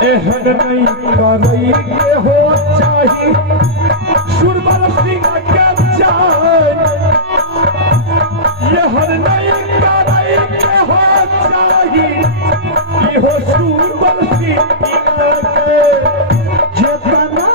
एहन नहीं करई के हो चाही सुरबर सिंह के चाही एहन नहीं करई के हो चाही इहो सुरबर सिंह के जेतना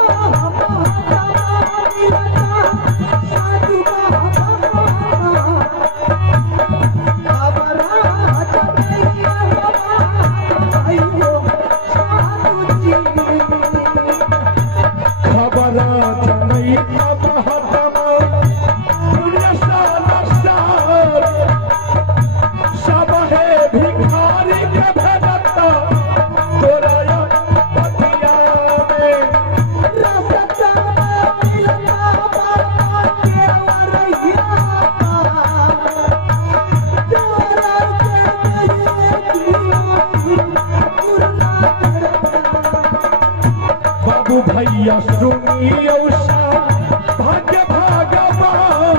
भैया सुनियो भाग्य भगवान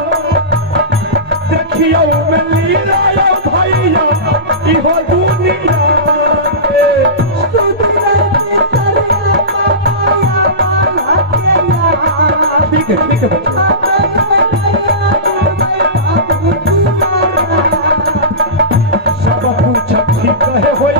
देखियो मिली रायो भैया इहो दुनिया ठीक है बच्चा सब पूछा ठीक है होई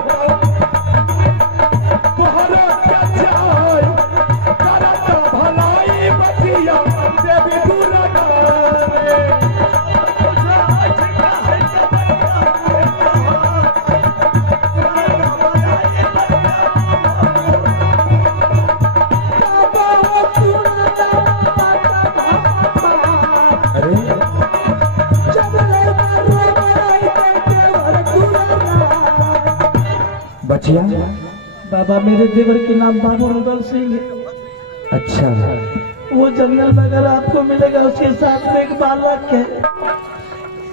बचिया बाबा मेरे देवर के नाम बाबू रुदल सिंह है। अच्छा वो जंगल में अगर आपको मिलेगा उसके साथ में एक बालक है,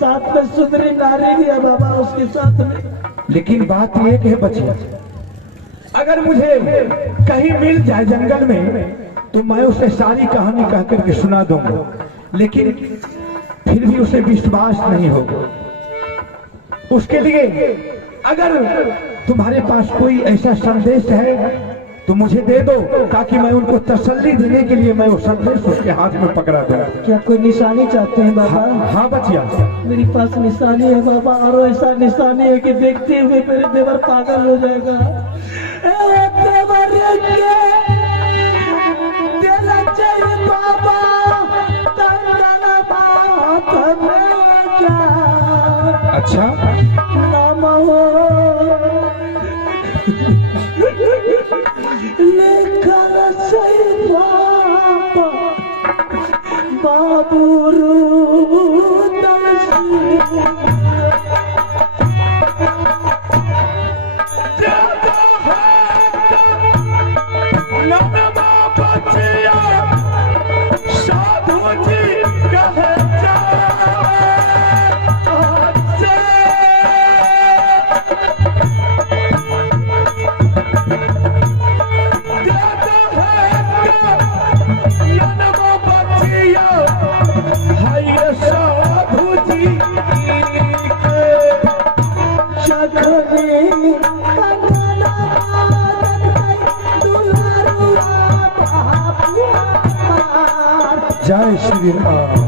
साथ में सुंदरी नारी भी है बाबा उसके साथ में। लेकिन बात ये है बचिया अगर मुझे कहीं मिल जाए जंगल में तो मैं उसे सारी कहानी कह करके सुना दूंगा, लेकिन फिर भी उसे विश्वास नहीं होगा। उसके लिए अगर तुम्हारे पास कोई ऐसा संदेश है तो मुझे दे दो ताकि मैं उनको तसल्ली देने के लिए मैं वो संदेश उसके हाथ में पकड़ा दूं। क्या कोई निशानी चाहते हैं बाबा? हाँ बचिया मेरे पास निशानी है बाबा, और ऐसा निशानी है कि देखते हुए मेरे देवर पागल हो जाएगा। अच्छा नाम हो लेकर सही बाबू रुदल सिंह जय श्री राम।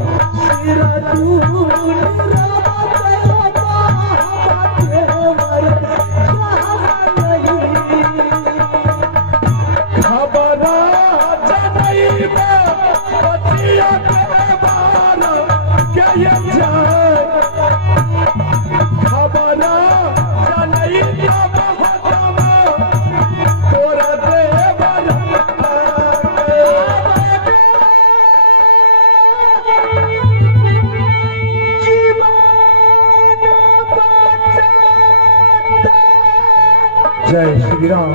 जय श्री राम।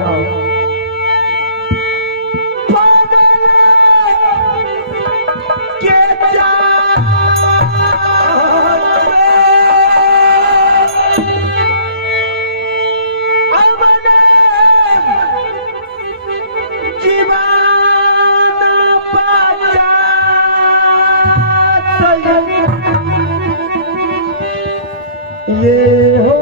ये हो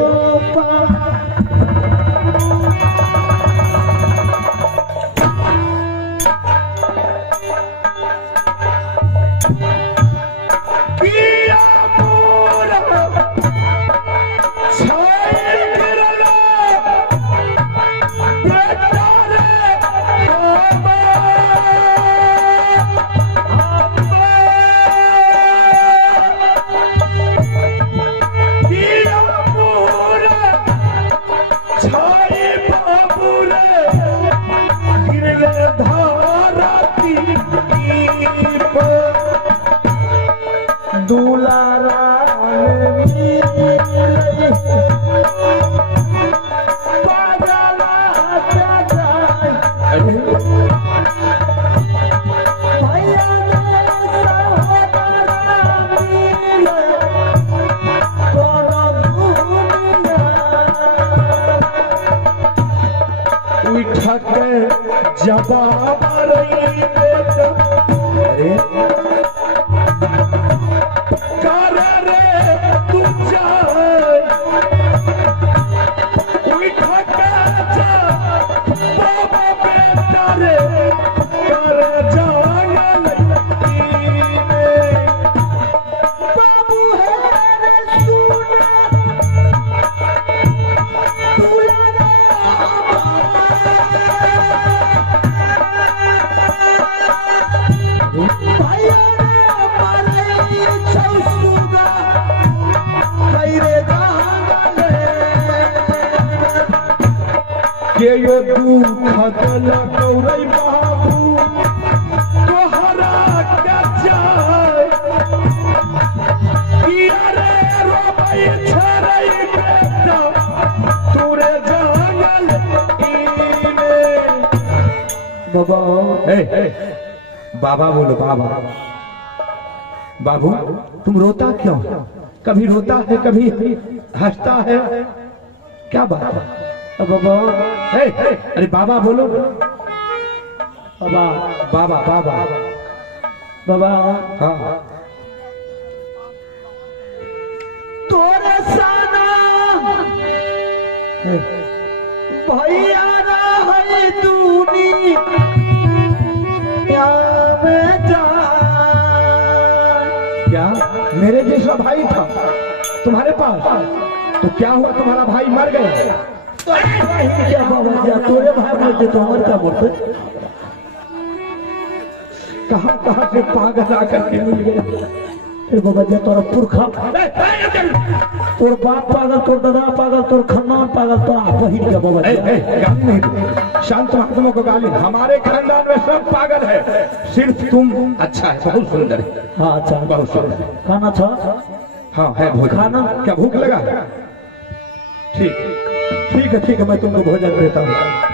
उठक जवाब रही बेटा अरे कर रे तू जाए उठक जवाब बेटा रे कर जान बाबू है रे सुना के यो दुख गल गौरई बाबू तोहरा के जाय किया रे रोबई छरई बेटा तोरे जंगल ईने बाबा बाबा बोलो बाबा बाबू तुम रोता क्यों कभी रोता है कभी हंसता है क्या बात है बाबा अरे बाबा बोलो बाबा बाबा बाबा बाबा हाँ तोरे साना भैया रहे दूनी में जा क्या मेरे जैसा भाई था तुम्हारे पास तो क्या हुआ तुम्हारा भाई मर गया क्या बाबा क्या तोरे भाई बोलते तो हमारे क्या बोलते कहाँ से पागल आकर के मिल गए फिर बाबा जी तोरा पुरखा तोर बाप पागल तोर दादा पागल तोर खानदान पागल तो आप वही क्या बाबा जी गाली नहीं दो शांत महात्मा को गाली हमारे खानदान में सब पागल है सिर्फ तुम अच्छा है बहुत सुंदर है हाँ अच्छा बहुत सुंदर खाना था हाँ है भोजन खाना क्या भूख लगा ठीक है मैं तुमको भोजन देता हूँ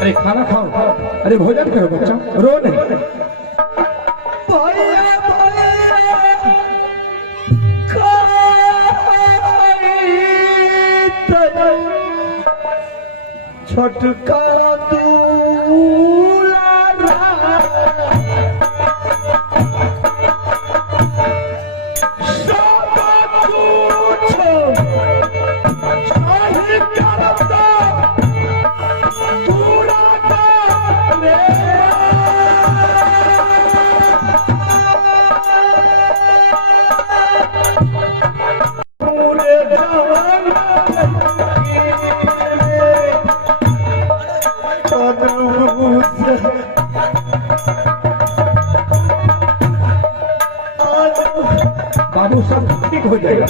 अरे खाना खाओ अरे भोजन करो बच्चा रो नहीं छोटका दूला बाबू सब ठीक हो जाएगा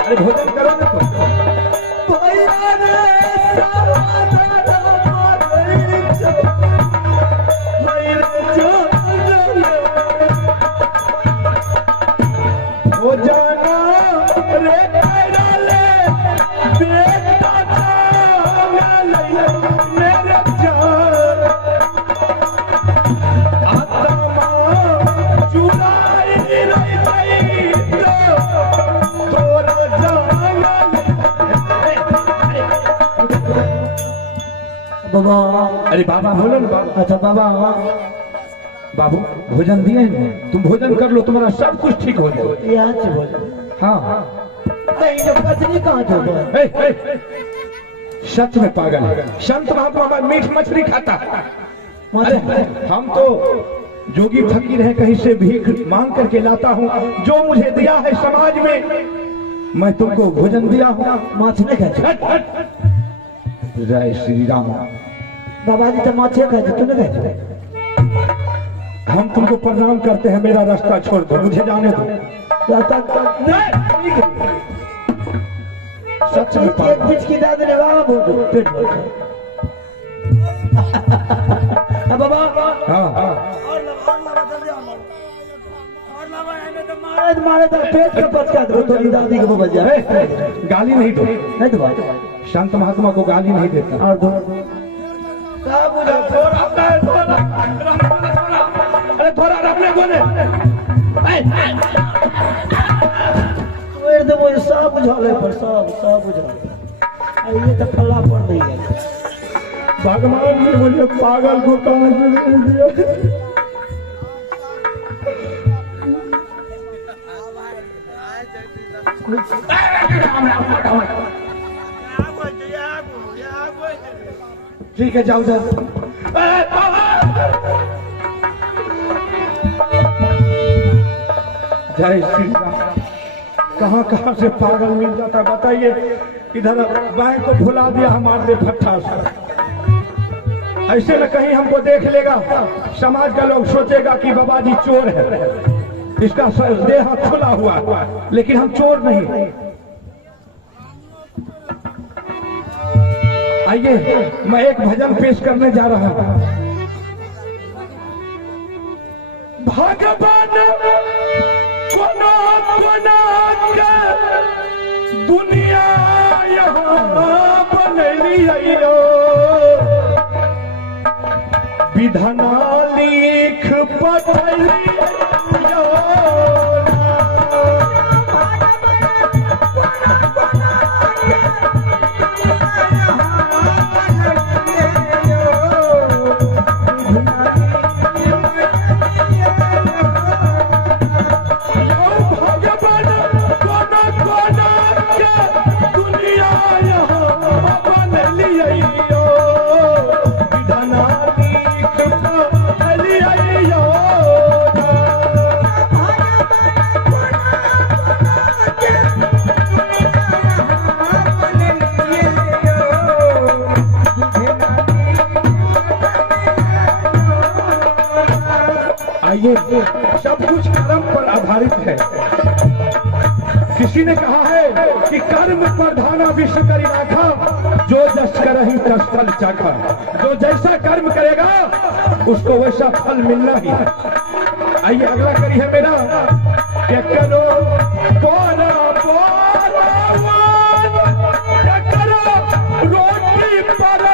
अरे भोजन करो ना तो हो जाना रे मेरे जान बाबा अरे बाबा बोलो ना बाबा अच्छा बाबा बाबू भोजन दिए हैं तुम भोजन कर लो तुम्हारा सब कुछ ठीक हो जाए यहाँ से बोल हाँ नहीं जब कचरी कहाँ छोड़ सच में पागल है संत महात्मा हमारा मीठ मछली खाता है हम तो जोगी फकीर है कहीं से भीख मांग करके लाता हूँ जो मुझे दिया है समाज में मैं तुमको भोजन दिया हूँ माछ नहीं खाए जय श्री राम बाबा जी तो माछे खाए तू नहीं खाए हम तुमको प्रणाम करते हैं, मेरा रास्ता छोड़ दो, मुझे जाने दो। नहीं सच में एक बीच की दाद रे बाबा बोल पेट बोल बाबा हाँ हाँ और लगा जल्दी और लगा हमें तो मारे तो पेट के पचका दो थोड़ी दादी को बच जाए। गाली नहीं दो, नहीं तो भाई शांत महात्मा को गाली नहीं देता। और दो सब बुझा अरे थोड़ा अपने बोले तो वो सब बुझाले पर सब बुझा ये तो फल्ला पड़ रही है। भगवान ने मुझे पागल को कहाँ से दिया। ठीक है जाओ जाओ। जय श्री राम। कहाँ कहाँ से पागल मिल जाता है बताइए। इधर बैंक को भुला दिया हमारे फट्टा से। ऐसे न कहीं हमको देख लेगा, समाज का लोग सोचेगा कि बाबा जी चोर है, इसका देह खुला हुआ, लेकिन हम चोर नहीं। आइए मैं एक भजन पेश करने जा रहा हूं। भगवान कोना कोना के दुनिया यहाँ बनली आइयो, विधना लिख पढ़ली सब कुछ कर्म पर आधारित है। किसी ने कहा है कि कर्म प्रधाना विश्व करी राखा, जो जस करहि तस फल चाखा। जो जैसा कर्म करेगा उसको वैसा फल मिलना ही है। आइए अगला करी है मेरा क्या करो बोला बोला क्या करो रोटी पर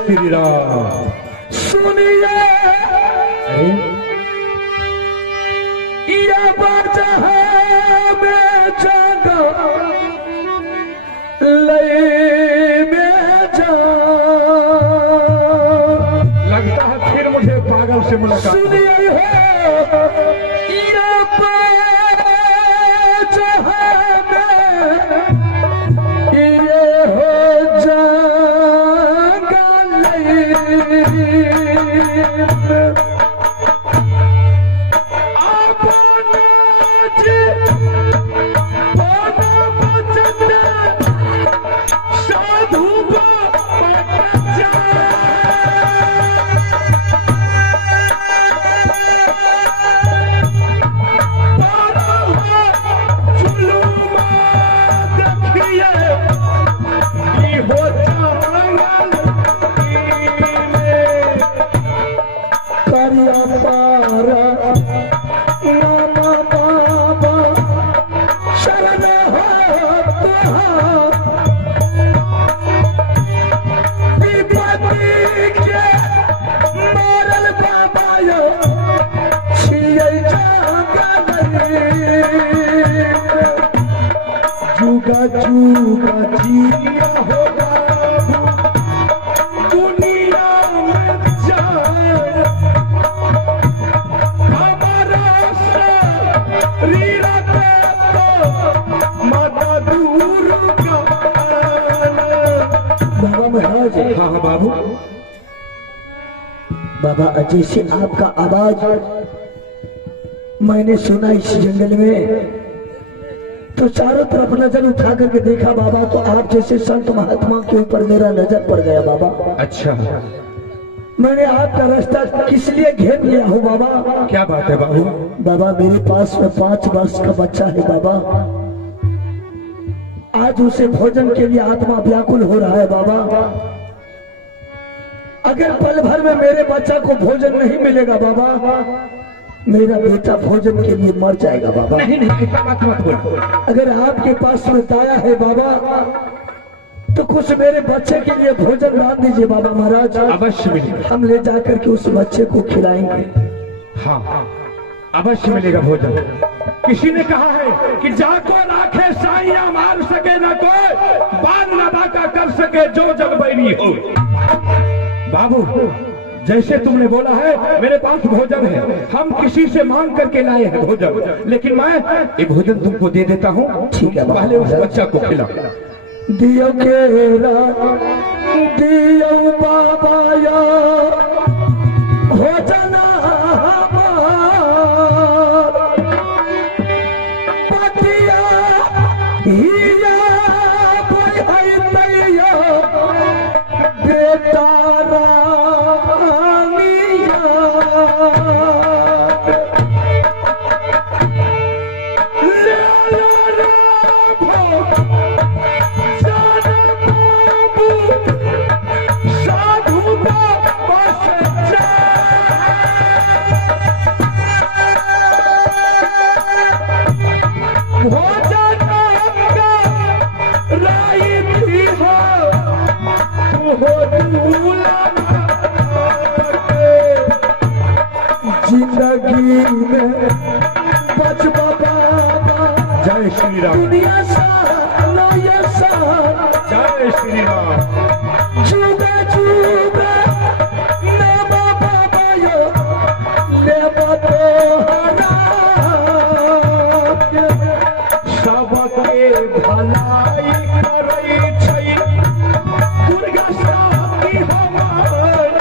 श्री राम। सुनिए ये बाजा में जागा ले में जा। लगता है फिर मुझे पागल से मुलाकात। सुनिए ये बाजा में ये हो जागा ले। जुगा जुगा जिया होगा दुनिया में जाए हमारा शरीर पे तो माता दूर का। बाबा महाराज। हाँ हाँ बाबू। बाबा जैसे आपका आवाज मैंने सुना इस जंगल में तो चारों तरफ नजर उठा करके देखा बाबा, तो आप जैसे संत महात्मा के ऊपर मेरा नजर पड़ गया बाबा। अच्छा, मैंने आपका रास्ता किस लिए घेर लिया हूँ बाबा? क्या बात है बाबू? बाबा मेरे पास में 5 वर्ष का बच्चा है बाबा। आज उसे भोजन के लिए आत्मा व्याकुल हो रहा है बाबा। अगर पल भर में मेरे बच्चा को भोजन नहीं मिलेगा बाबा, मेरा बेटा भोजन के लिए मर जाएगा बाबा। नहीं नहीं, ऐसा बात मत बोलो। अगर आपके पास में दाया है बाबा तो कुछ मेरे बच्चे के लिए भोजन डाल दीजिए बाबा महाराज। अवश्य मिलेगा। हम ले जाकर के उस बच्चे को खिलाएंगे। हाँ अवश्य मिलेगा भोजन। किसी ने कहा है कि जाको राखे साइया मार सके न कोई, बान न बाका कर सके जो जग बैरी हो। बाबू जैसे तुमने बोला है मेरे पास भोजन है, हम किसी से मांग करके लाए हैं भोजन, लेकिन मैं ये भोजन तुमको दे देता हूँ। ठीक है, पहले उस बच्चा को खिलाओ। दियो केरा दियो बाबा या भोजन पतिया हिया भैया बेटा जिंदगी में बच बाबा। जय श्री राम। दुनिया सा जय श्री राम। जुगे जुगे ले बाबा यो ले बाबा सबके भलाई करै छै दुर्गा शक्ति हमार,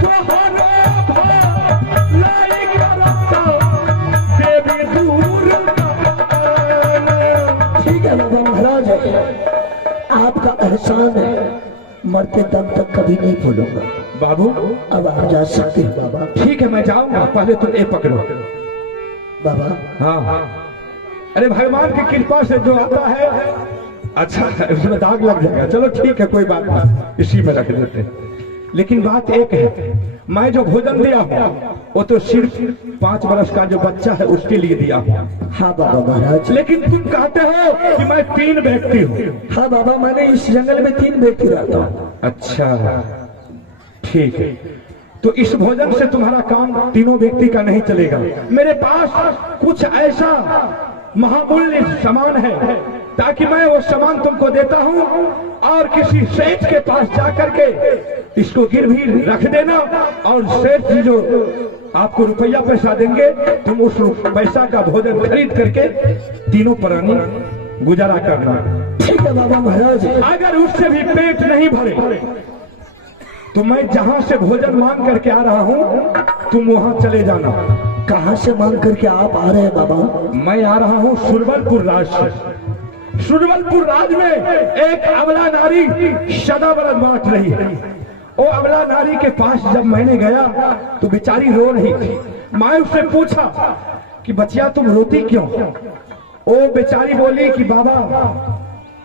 तोहरा भलाई करत देवी दुर्गा। ठीक है बाबा महाराज, आपका एहसान है, मरते दम तक कभी नहीं भूलूंगा। बाबू अब आप जा सकते हैं बाबा। ठीक है मैं जाऊंगा, पहले तुम ये पकड़ो। बाबा हाँ अरे भगवान की कृपा से जो आता है अच्छा उसमें दाग लग जाएगा। चलो ठीक है कोई बात नहीं, इसी में रख देते हैं। लेकिन बात एक है, मैं जो भोजन दिया हूँ वो तो सिर्फ 5 वर्ष का जो बच्चा है उसके लिए दिया। हाँ बाबा महाराज। लेकिन तुम कहते हो कि मैं 3 व्यक्ति हूँ। हाँ बाबा, मैंने इस जंगल में 3 व्यक्ति रहता हूँ। अच्छा ठीक है, तो इस भोजन से तुम्हारा काम तीनों व्यक्ति का नहीं चलेगा। मेरे पास कुछ ऐसा महामूल्य सामान है ताकि मैं वो सामान तुमको देता हूँ और किसी सेठ के पास जाकर के इसको गिरवी रख देना और सेठ जी जो आपको रुपया पैसा देंगे तुम उस पैसा का भोजन खरीद करके तीनों प्राणी गुजारा करना। ठीक है बाबा महाराज। अगर उससे भी पेट नहीं भरे तो मैं जहां से भोजन मांग करके आ रहा हूं तुम वहां चले जाना। कहां से मांग करके आप आ रहे हैं बाबा? मैं आ रहा हूं सुरवलपुर राज से। सुरवलपुर राज में एक अबला नारी सदा व्रत बांट रही है। वो अबला नारी के पास जब मैंने गया तो बेचारी रो रही थी। मैं उससे पूछा कि बच्चिया तुम रोती क्यों? वो बेचारी बोली कि बाबा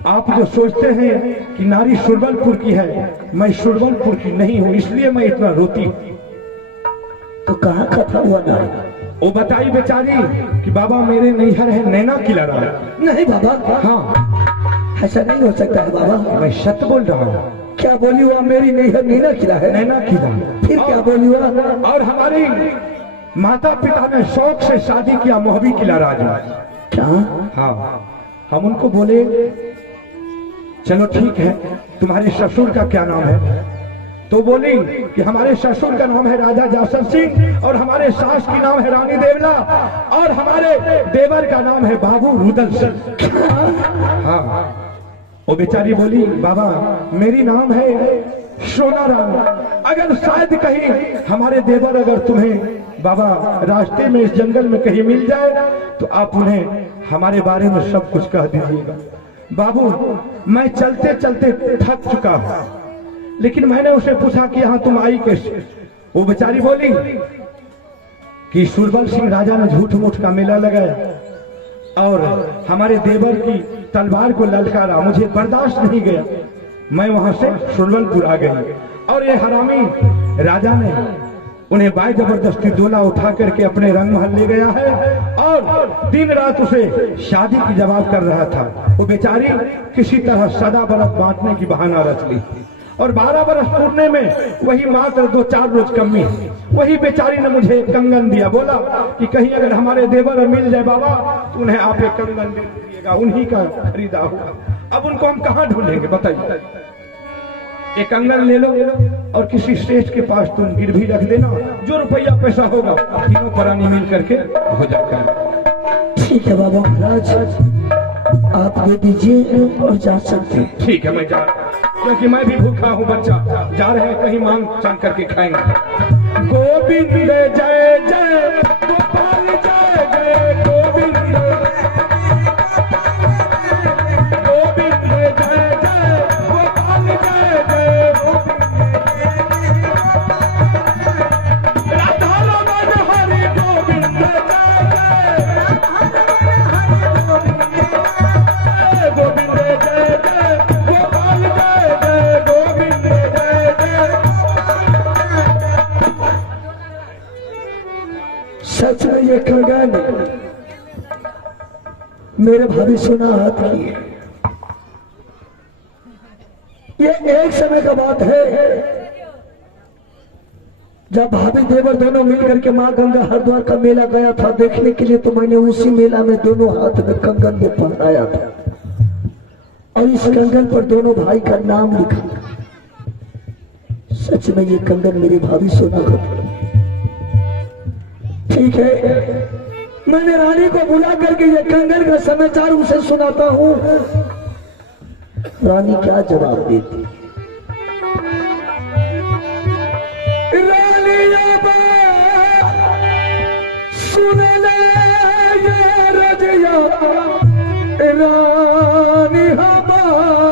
आप जो सोचते हैं कि नारी सुरवलपुर की है, मैं सुरवलपुर की नहीं हूँ, इसलिए मैं इतना रोती हूँ। तो कहाँ का था हुआ नारी? वो बताई बेचारी कि बाबा मेरे नैहर है नैना किला रहा। नहीं बाबा, हाँ ऐसा नहीं हो सकता है बाबा। मैं सत्य बोल रहा हूँ। क्या बोली हुआ? मेरी नैहर नैना किला है। नैना किला। फिर क्या बोली हुआ? और हमारी माता पिता ने शौक से शादी किया मोहबी किला राज में। क्या? हाँ, हम उनको बोले चलो ठीक है, तुम्हारे ससुर का क्या नाम है? तो बोली कि हमारे ससुर का नाम है राजा जासर सिंह और हमारे सास की नाम है रानी देवला और हमारे देवर का नाम है बाबू रुदल सिंह। हाँ, वो बेचारी बोली बाबा मेरी नाम है सोना राम। अगर शायद कहीं हमारे देवर अगर तुम्हें बाबा रास्ते में इस जंगल में कहीं मिल जाए तो आप उन्हें हमारे बारे में सब कुछ कह दीजिएगा। बाबू मैं चलते चलते थक चुका हूं, लेकिन मैंने उसे पूछा कि यहाँ तुम आई कैसे? वो बेचारी बोली कि सुरबल सिंह राजा ने झूठ मूठ का मेला लगाया और हमारे देवर की तलवार को ललकारा, मुझे बर्दाश्त नहीं गया, मैं वहां से सुरवलपुर आ गई और ये हरामी राजा ने उन्हें बाय जबरदस्ती डोला उठा करके अपने रंग महल ले गया है और दिन रात उसे शादी की जवाब कर रहा था। वो बेचारी किसी तरह सदा बरस बांटने की बहाना रच ली और 12 बरस पूरने में वही मात्र 2-4 रोज कमी वही बेचारी ने मुझे एक कंगन दिया। बोला कि कहीं अगर हमारे देवर मिल जाए बाबा तो उन्हें आप एक कंगन दे दीजिएगा, उन्हीं का खरीदा हुआ। अब उनको हम कहाँ ढूंढेंगे बताइए? एक कंगन ले लो और किसी श्रेष्ठ के पास तुम गिरवी रख देना, जो रुपया पैसा होगा तीनों प्राणी मिल करके हो जाएगा। ठीक है बाबा महाराज, आप दे दीजिए और जा सकते हैं। ठीक है मैं जा, क्योंकि मैं भी भूखा हूँ। बच्चा जा रहे हैं कहीं मांग चांग करके खाएंगे। गोविंद जय जय गोपाल जय जय गोविंद, गोविंद जय जय गोपाल जय जय राधा रमन हरि गोविंद जय जय गोविंद जय जय गोपाल जय जय गोविंद जय जय। सच में ये कंगन मेरे भाभी सुना हाथ की है। ये एक समय का बात है जब भाभी देवर दोनों मिलकर के माँ गंगा हरिद्वार का मेला गया था देखने के लिए, तो मैंने उसी मेला में दोनों हाथ में कंगन को पहनाया था और इस कंगन पर दोनों भाई का नाम लिखा। सच में ये कंगन मेरी भाभी सोना का। ठीक है, मैंने रानी को बुला करके ये कंगन का समाचार उसे सुनाता हूँ। रानी क्या जवाब देती? रानी सुन ले ये रजिया रानी हमार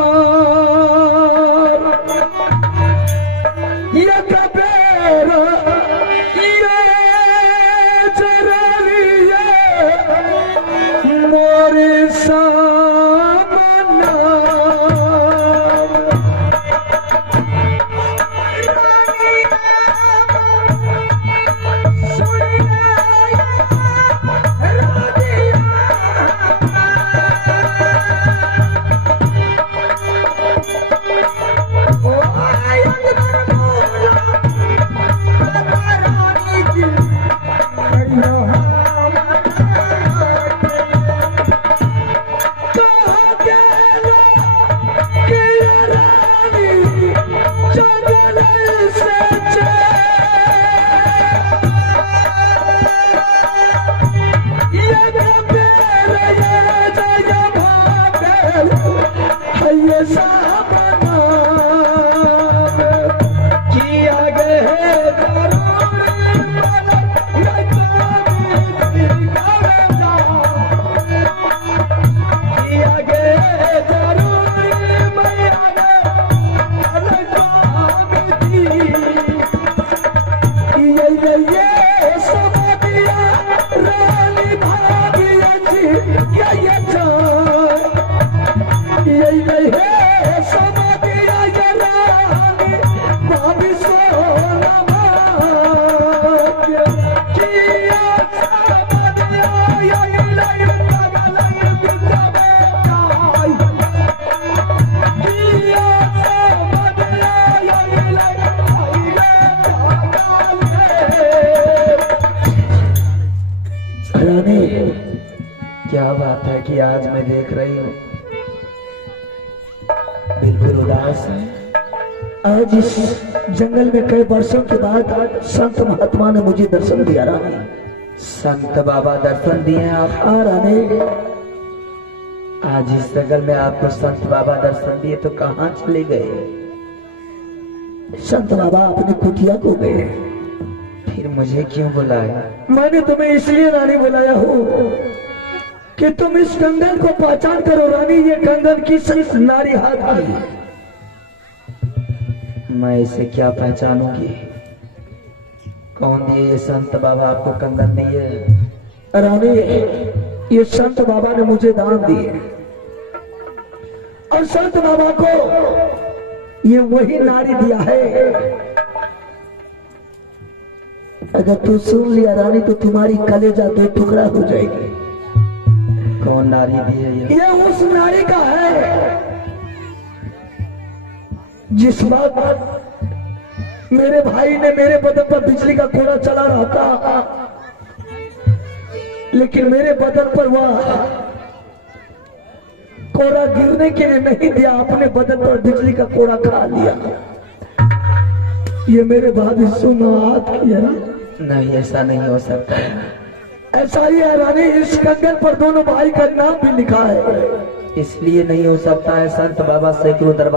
ये कबेरा मोरे सामना बात है कि आज मैं देख रही हूँ बिल्कुल उदास है। आज इस जंगल में कई वर्षों के बाद संत महात्मा ने मुझे दर्शन दिया रानी। संत बाबा दर्शन दिए आप? हाँ रानी, आज इस जंगल में आपको संत बाबा दर्शन दिए तो कहाँ चले गए? संत बाबा अपनी कुटिया को गए। फिर मुझे क्यों बुलाया? मैंने तुम्हें इसलिए रानी बुलाया हो कि तुम इस कंगन को पहचान करो रानी। ये कंगन किस नारी हाथ की? मैं इसे क्या पहचानूंगी? कौन दिए ये संत बाबा आपको कंगन दिए? रानी, ये संत बाबा ने मुझे दान दिए और संत बाबा को ये वही नारी दिया है। अगर तू सुन लिया रानी तो तुम्हारी कलेजा दो टुकड़ा हो जाएगी। कौन नारी दी है ये उस नारी का है जिस बात मेरे भाई ने मेरे बदन पर बिजली का कोड़ा चला रहा था, लेकिन मेरे बदन पर वह कोड़ा गिरने के लिए नहीं दिया, अपने बदन पर बिजली का कोड़ा खा लिया। ये मेरे भाभी सुनो हाथ किया ना? नहीं, ऐसा नहीं हो सकता। ऐसा ही है रानी, इस कंगन पर दोनों भाई का नाम भी लिखा है। इसलिए नहीं हो सकता है। संत बाबा सैकड़ों दरबार